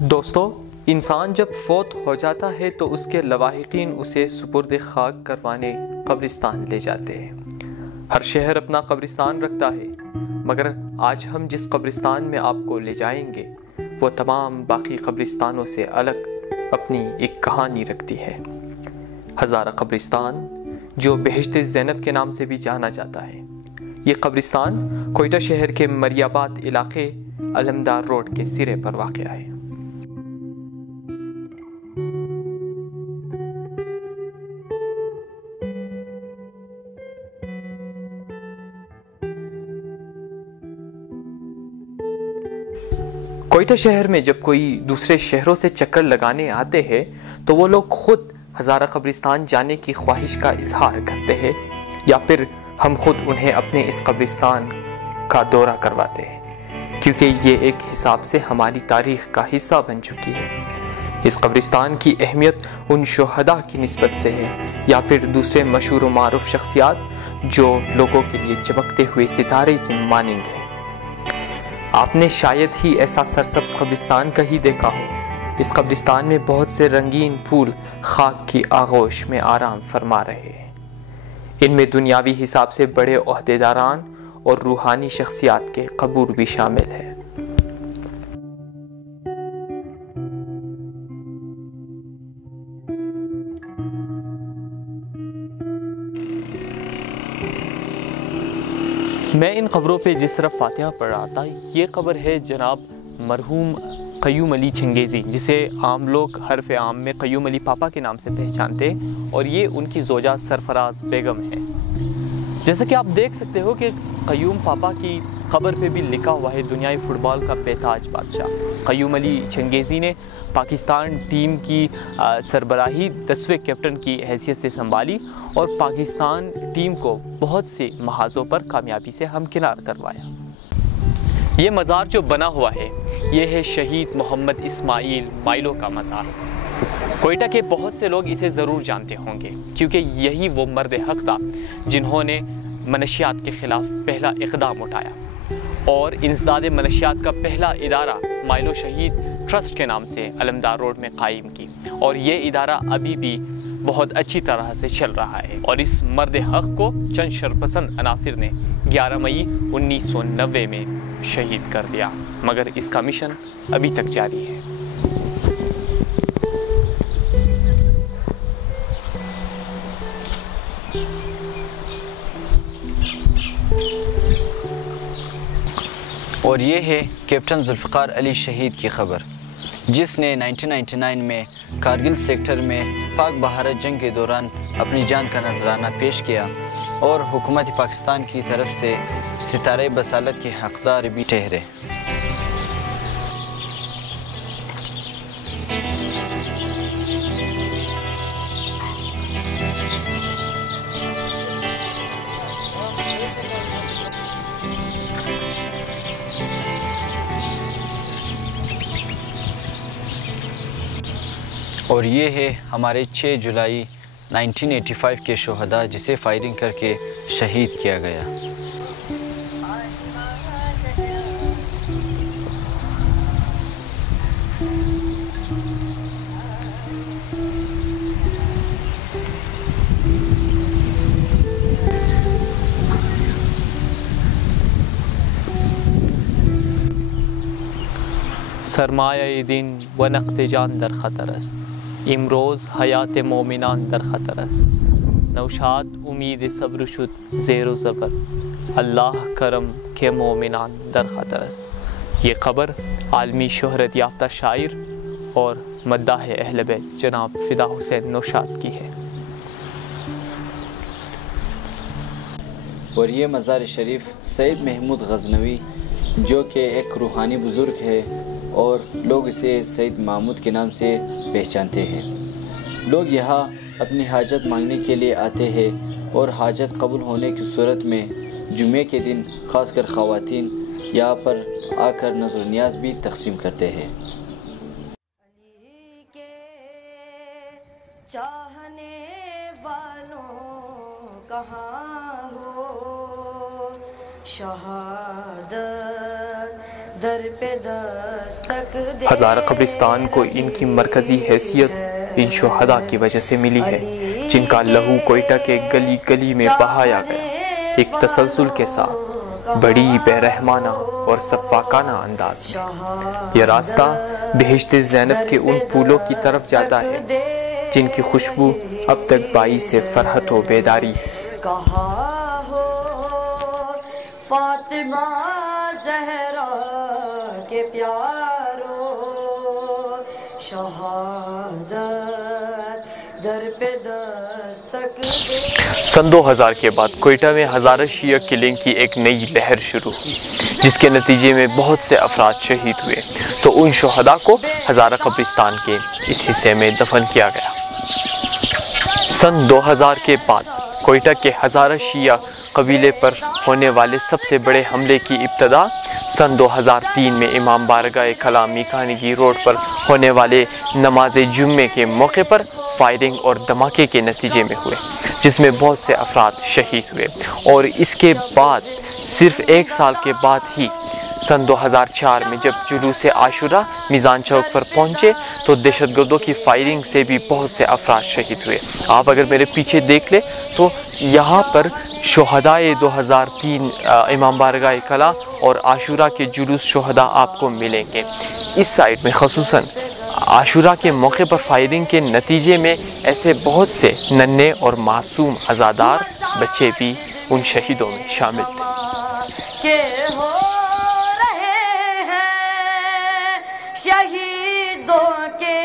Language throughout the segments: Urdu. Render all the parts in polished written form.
دوستو، انسان جب فوت ہو جاتا ہے تو اس کے لواحقین اسے سپرد خاک کروانے قبرستان لے جاتے ہیں۔ ہر شہر اپنا قبرستان رکھتا ہے، مگر آج ہم جس قبرستان میں آپ کو لے جائیں گے وہ تمام باقی قبرستانوں سے الگ اپنی ایک کہانی رکھتی ہے۔ ہزارہ قبرستان، جو بہشت زینب کے نام سے بھی جانا جاتا ہے۔ یہ قبرستان کوئٹہ شہر کے مریاباد علاقے علمدار روڈ کے سرے پر واقع ہے۔ کوئٹہ شہر میں جب کوئی دوسرے شہروں سے چکر لگانے آتے ہیں تو وہ لوگ خود ہزارہ قبرستان جانے کی خواہش کا اظہار کرتے ہیں، یا پھر ہم خود انہیں اپنے اس قبرستان کا دورہ کرواتے ہیں، کیونکہ یہ ایک حساب سے ہماری تاریخ کا حصہ بن چکی ہے۔ اس قبرستان کی اہمیت ان شہداء کی نسبت سے ہے، یا پھر دوسرے مشہور و معروف شخصیات جو لوگوں کے لیے چمکتے ہوئے ستارے کی مانند ہیں۔ آپ نے شاید ہی ایسا سرسبز قبرستان کہیں دیکھا ہو۔ اس قبرستان میں بہت سے رنگین پھول خاک کی آغوش میں آرام فرما رہے ہیں۔ ان میں دنیاوی حساب سے بڑے عہدیداران اور روحانی شخصیات کے قبور بھی شامل ہیں۔ میں ان قبروں پہ جس طرح فاتحہ پڑھ رہا تھا، یہ قبر ہے جناب مرحوم قیوم علی چنگیزی، جسے عام لوگ حرف عام میں قیوم علی پاپا کے نام سے پہچانتے ہیں، اور یہ ان کی زوجہ سرفراز بیگم ہے۔ جیسا کہ آپ دیکھ سکتے ہو کہ قیوم پاپا کی قبر پہ بھی لکھا ہوا ہے دنیای فٹ بال کا بیتاج بادشاہ۔ قیوم علی چنگیزی نے پاکستان ٹیم کی سربراہی 10ویں کیپٹن کی حیثیت سے سنبھالی اور پاکستان ٹیم کو بہت سے محاذوں پر کامیابی سے ہمکنار کروایا۔ یہ مزار جو بنا ہوا ہے، یہ ہے شہید محمد اسماعیل مائلو کا مزار۔ کوئٹہ کے بہت سے لوگ اسے ضرور جانتے ہوں گے، کیونکہ یہی وہ مرد حق تھا جنہوں نے منشیات کے خلاف پہلا اقدام اٹھایا اور انسداد منشیات کا پہلا ادارہ مائلو شہید ٹرسٹ کے نام سے علمدار روڈ میں قائم کی، اور یہ ادارہ ابھی بھی بہت اچھی طرح سے چل رہا ہے۔ اور اس مرد حق کو چند شرپسند عناصر نے 11 مئی 1990 میں شہید کر دیا، مگر اس کا مشن ابھی تک جاری ہے۔ اور یہ ہے کیپٹن ذوالفقار علی شہید کی خبر، جس نے 1999 میں کارگل سیکٹر میں پاک بھارت جنگ کے دوران اپنی جان کا نذرانہ پیش کیا اور حکومت پاکستان کی طرف سے ستارہ بصالت کے حقدار بھی ٹھہرے۔ اور یہ ہے ہمارے 6 جولائی 1985 کے شہداء، جسے فائرنگ کر کے شہید کیا گیا۔ سرمایہ دین و نقد جان در خطر است، امروز حیات مومنان در خطر است، نوشاد امید صبر شد زیر و زبر، اللہ کرم کے مومنان در خطر است۔ یہ قبر عالمی شہرت یافتہ شاعر اور مداح اہل بیت جناب فدا حسین نوشاد کی ہے۔ اور یہ مزار شریف سید محمود غزنوی، جو کہ ایک روحانی بزرگ ہے اور لوگ اسے سید محمود کے نام سے پہچانتے ہیں۔ لوگ یہاں اپنی حاجت مانگنے کے لیے آتے ہیں، اور حاجت قبول ہونے کی صورت میں جمعے کے دن خاص کر خواتین یہاں پر آ کر نظر و نیاز بھی تقسیم کرتے ہیں۔ علی کے چاہنے والوں کہاں ہو، شہادت ہزارہ قبرستان کو ان کی مرکزی حیثیت ان شہداء کی وجہ سے ملی ہے جن کا لہو کوئٹہ کے گلی گلی میں بہایا گیا، ایک تسلسل کے ساتھ بڑی بے رحمانہ اور سفاکانہ انداز میں۔ یہ راستہ بہشت زینب کے ان پھولوں کی طرف جاتا ہے جن کی خوشبو اب تک باعث فرحت و بیداری ہے۔ کہاں ہو فاطمہ زہرا کے پیارو، شہادت در پہ دستک دے۔ سن 2000 کے بعد کوئٹہ میں ہزارہ شیعہ کلنگ کی ایک نئی لہر شروع ہوئی جس کے نتیجے میں بہت سے افراد شہید ہوئے، تو ان شہداء کو ہزارہ قبرستان کے اس حصے میں دفن کیا گیا۔ سن 2000 کے بعد کوئٹہ کے ہزارہ شیعہ قبیلے پر ہونے والے سب سے بڑے حملے کی ابتدا سن 2003 میں امام بارگاہ کلام میکانگی روڈ پر ہونے والے نماز جمعے کے موقع پر فائرنگ اور دھماکے کے نتیجے میں ہوئے، جس میں بہت سے افراد شہید ہوئے، اور اس کے بعد صرف ایک سال کے بعد ہی سن 2004 میں جب جلوس عاشورہ میزان چوک پر پہنچے تو دہشت گردوں کی فائرنگ سے بھی بہت سے افراد شہید ہوئے۔ آپ اگر میرے پیچھے دیکھ لیں تو یہاں پر شہدائے 2003 امام بارگاہ کلا اور عاشورہ کے جلوس شہداء آپ کو ملیں گے۔ اس سائٹ میں خصوصاً عاشورہ کے موقع پر فائرنگ کے نتیجے میں ایسے بہت سے ننھے اور معصوم عزادار بچے بھی ان شہیدوں میں شامل تھے۔ شہیدوں کے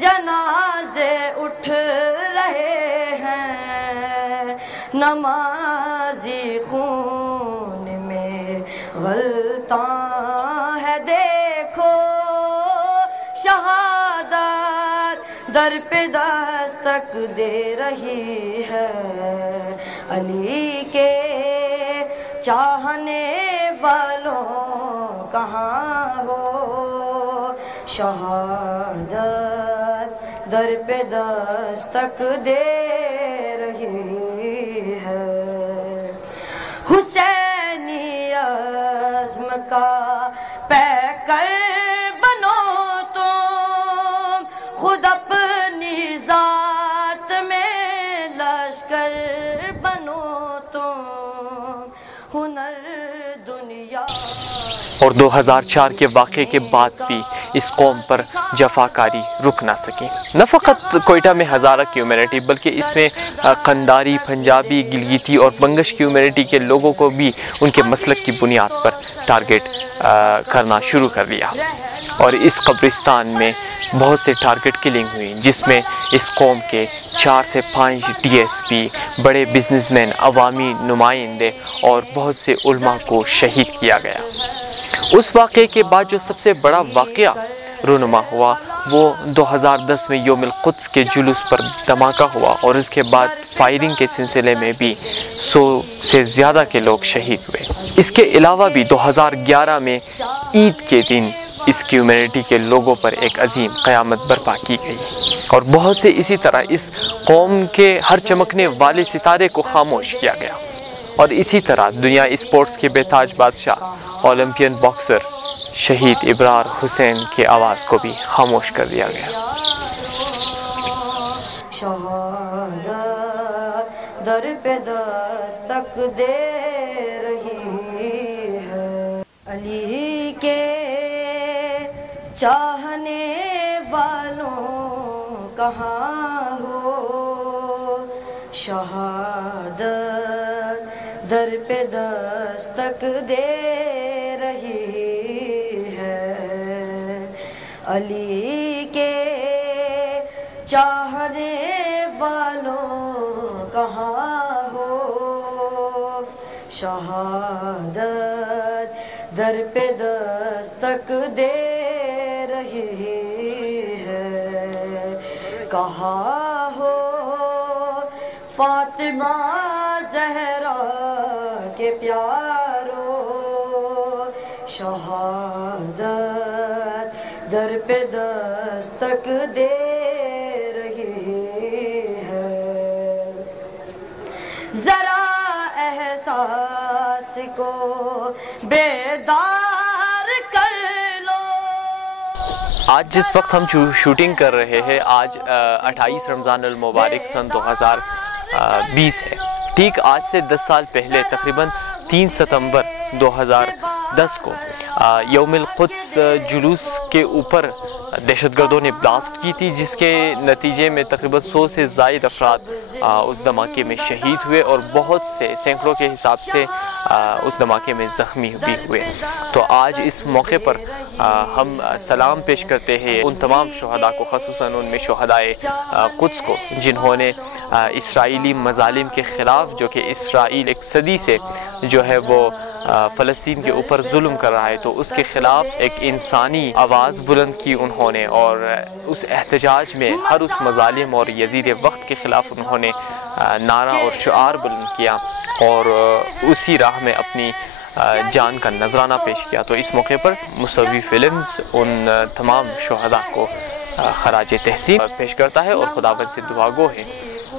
جنازے اٹھ رہے ہیں، نمازی خون میں غلطاں ہے، دیکھو شہادت در پہ دستک دے رہی ہے، علی کے چاہنے والوں کہاں ہو، شہادت در پہ دستک دے رہی ہے۔ حسینی عزم کا پیکر بنو تم، خود اپنی ذات میں لشکر بنو تم، ہنر دنیا۔ اور 2004 کے واقعے کے بعد بھی اس قوم پر جفاکاری رک نہ سکی۔ نہ فقط کوئٹہ میں ہزارہ کمیونٹی بلکہ اس میں قنداری، پنجابی، گلگیتی اور بنگش کمیونٹی کے لوگوں کو بھی ان کے مسلک کی بنیاد پر ٹارگٹ کرنا شروع کر دیا، اور اس قبرستان میں بہت سے ٹارگٹ کلنگ ہوئی جس میں اس قوم کے 4 سے 5 ڈی ایس پی، بڑے بزنس مین، عوامی نمائندے اور بہت سے علماء کو شہید کیا گیا۔ اس واقعے کے بعد جو سب سے بڑا واقعہ رونما ہوا وہ 2010 میں یوم القدس کے جلوس پر دھماکہ ہوا، اور اس کے بعد فائرنگ کے سلسلے میں بھی 100 سے زیادہ کے لوگ شہید ہوئے۔ اس کے علاوہ بھی 2011 میں عید کے دن اس کمیونٹی کے لوگوں پر ایک عظیم قیامت برپا کی گئی، اور بہت سے اسی طرح اس قوم کے ہر چمکنے والے ستارے کو خاموش کیا گیا، اور اسی طرح دنیا اسپورٹس کے بے تاج بادشاہ اولمپئن باکسر شہید ابرار حسین کی آواز کو بھی خاموش کر دیا گیا۔ شہادت در پہ دستک دے رہی ہے، علی کے چاہنے والوں کہاں ہو، شہادت در پہ دستک دے رہی ہے، علی کے چاہنے والوں کہاں ہو، شہادت در پہ دستک دے رہی ہے، کہاں ہو فاطمہ زہرا کے پیارو، شہادت در پہ دستک دے رہی ہے، ذرا احساس کو بیدار آج جس وقت ہم شوٹنگ کر رہے ہیں آج 28 رمضان المبارک سن 2020 ہے. ٹھیک آج سے 10 سال پہلے تقریباً 3 ستمبر 2010 کو یوم القدس جلوس کے اوپر دہشت گردوں نے بلاسٹ کی تھی، جس کے نتیجے میں تقریباً 100 سے زائد افراد اس دھماکے میں شہید ہوئے اور بہت سے سینکڑوں کے حساب سے اس دھماکے میں زخمی بھی ہوئے. تو آج اس موقع پر ہم سلام پیش کرتے ہیں ان تمام شہداء کو، خصوصاً ان میں شہدائے قدس کو جنہوں نے اسرائیلی مظالم کے خلاف، جو کہ اسرائیل ایک صدی سے جو ہے وہ فلسطین کے اوپر ظلم کر رہا ہے، تو اس کے خلاف ایک انسانی آواز بلند کی انہوں نے، اور اس احتجاج میں ہر اس مظالم اور یزید وقت کے خلاف انہوں نے نعرہ اور شعار بلند کیا اور اسی راہ میں اپنی جان کا نذرانہ پیش کیا. تو اس موقع پر مصوی فلمز ان تمام شہداء کو خراج تحسین پیش کرتا ہے اور خداوند سے دعا گو ہے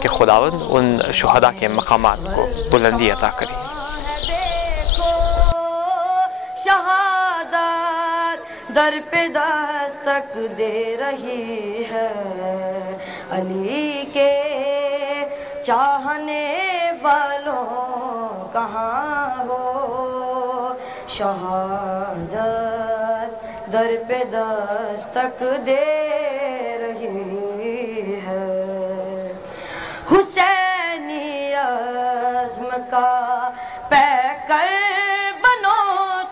کہ خداوند ان شہداء کے مقامات کو بلندی عطا کرے. شہادت در پہ دستک دے رہی ہے، علی کے چاہنے والوں کہاں ہو. شہادت در پہ دستک دے رہی ہے، حسینی عزم کا پیکر بنو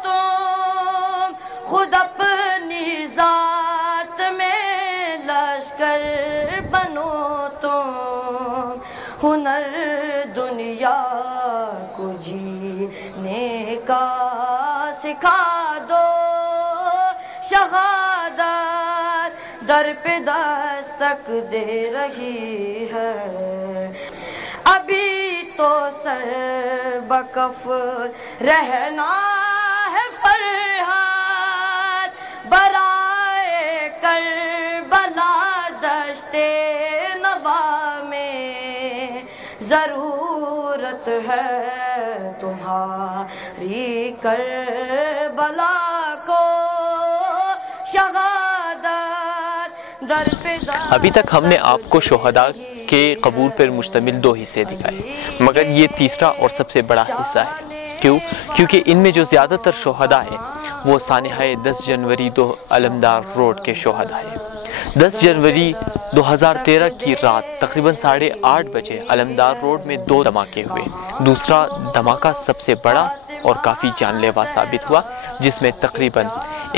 تم، خود اپنی ذات میں لشکر بنو تم، ہنر دنیا کو جینے کا سکھا دو. شہادت در پہ دستک دے رہی ہے، ابھی تو سر بکف رہنا ہے فرحت، برائے کربلا دشت نوا میں ضرورت ہے تمہاری کربلا کو. شہادت در پہ ابھی تک ہم نے آپ کو شہداء کے قبور پر مشتمل 2 حصے دکھائے، مگر یہ تیسرا اور سب سے بڑا حصہ ہے. کیوں؟ کیونکہ ان میں جو زیادہ تر شہداء ہیں وہ سانحہ 10 جنوری 2 علمدار روڈ کے شہداء ہیں. 10 جنوری 2013 کی رات تقریباً 8:30 بجے علمدار روڈ میں 2 دھماکے ہوئے. دوسرا دھماکہ سب سے بڑا اور کافی جان لیوا ثابت ہوا، جس میں تقریباً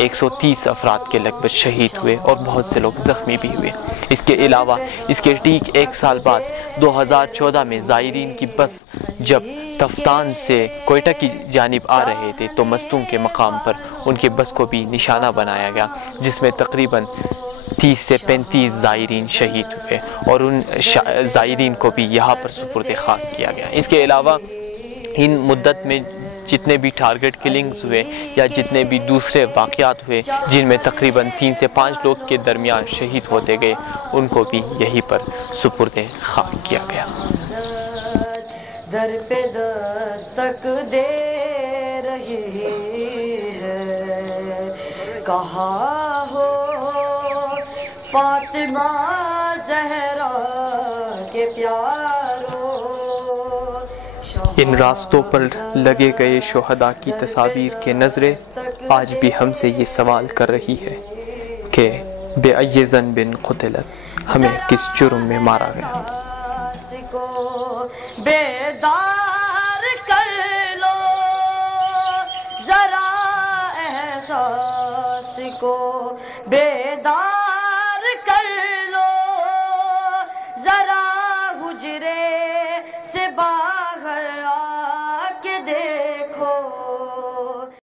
130 افراد کے لگ بھگ شہید ہوئے اور بہت سے لوگ زخمی بھی ہوئے. اس کے علاوہ اس کے ٹھیک 1 سال بعد 2014 میں زائرین کی بس جب تفتان سے کوئٹہ کی جانب آ رہے تھے تو مستونگ کے مقام پر ان کے بس کو بھی نشانہ بنایا گیا، جس میں تقریباً 30 سے 35 زائرین شہید ہوئے اور ان زائرین کو بھی یہاں پر سپرد خاک کیا گیا. اس کے علاوہ ان مدت میں جتنے بھی ٹارگٹ کلنگز ہوئے یا جتنے بھی دوسرے واقعات ہوئے جن میں تقریباً 3 سے 5 لوگ کے درمیان شہید ہوتے گئے، ان کو بھی یہیں پر سپرد خاک کیا گیا. در پہ دستک دے رہی ہے، کہاں ہو فاطمہ زہرا کے پیارو. ان راستوں پر لگے گئے شہداء کی تصاویر کے نظریں آج بھی ہم سے یہ سوال کر رہی ہے کہ بے ای ذنب قتلت، ہمیں کس جرم میں مارا گیا. بیدار کر لو ذرا احساس کو، بیدار